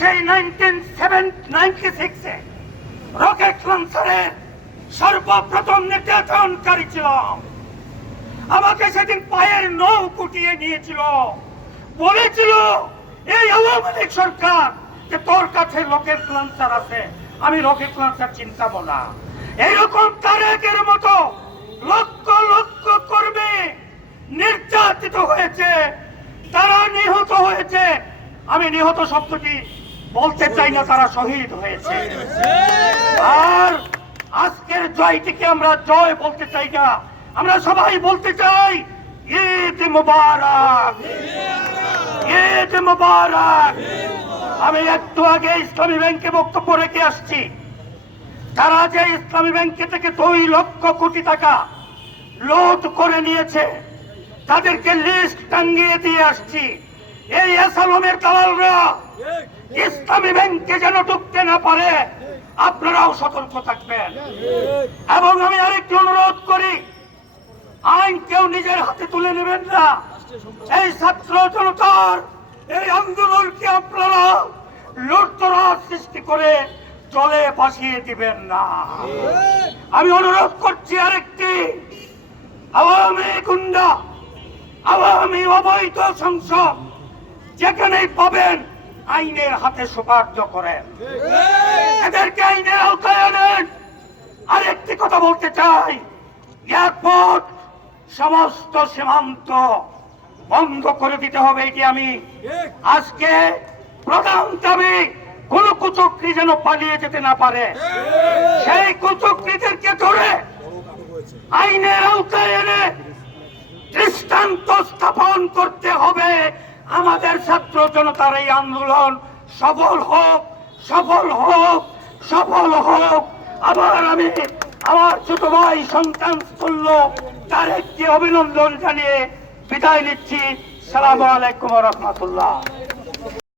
সেই nineteen seven ninety সিক্সে rocket লঞ্চারের সর্বপ্রথম নির্যাতনকারী ছিলাম আমাকে সেদিন পায়ের নৌ কুটিয়ে নিয়েছিল। বলেছিল, এই আওয়ামী লীগ সরকার, যে তোর কাছে রকেট লঞ্চার আছে, আমি রকেট লঞ্চার চিন্তাবো না। এইরকম তারেকের মতো লক্ষ লক্ষ কর্মী নির্যাতিত হয়েছে, তারা নিহত হয়েছে। আমি নিহত শব্দটি বলতে চাই না তারা শহীদ হয়েছে। আর আজকের জয়টিকে আমরা জয় বলতে চাই না। আমরা সবাই বলতে চাই, ঈদ মুবারক। ঈদ মুবারক। আমি একটু আগে ইসলামী ব্যাংকে বক্তব্য রেখে আসছি। তারা যে ইসলামী ব্যাংকে থেকে দুই লক্ষ কোটি টাকা লোড করে নিয়েছে, তাদেরকে লিস্ট টাঙ্গিয়ে দিয়ে আসছি। এই এসালমের দালালরা ইসলামী ব্যাংকে যেন ঢুকতে না পারে, আপনারাও সতর্ক থাকবেন। এবং আমি আরেকটি অনুরোধ করি, আইন কেউ নিজের হাতে তুলে নেবেন না। এই ছাত্র জনতার এই আন্দোলনকে আপনারা লুটতরা সৃষ্টি করে জলে ভাসিয়ে দিবেন না। আমি অনুরোধ করছি আরেকটি, আওয়ামী গুন্ডা, আওয়ামী অবৈধ সংসদ যেখানেই পাবেন আইনের হাতে সুপার্য করেন। এদেরকে আইনের আওতায় আনেন। আরেকটি কথা বলতে চাই এয়ারপোর্ট সমস্ত সীমান্ত বন্ধ করে দিতে হবে এটি আমি আজকে প্রধান দাবি কোন কুচক্রি যেন পালিয়ে যেতে না পারে। সেই কুচক্রিদেরকে ধরে আইনের আওতায় এনে দৃষ্টান্ত স্থাপন করতে হবে। আমাদের ছাত্র জনতার এই আন্দোলন সফল হোক সফল হোক সফল হোক। আবার আমি আমার ছোট ভাই সন্তান তুল্য তার একটি অভিনন্দন জানিয়ে বিদায় নিচ্ছি। সালাম আলাইকুম রহমতুল্লাহ।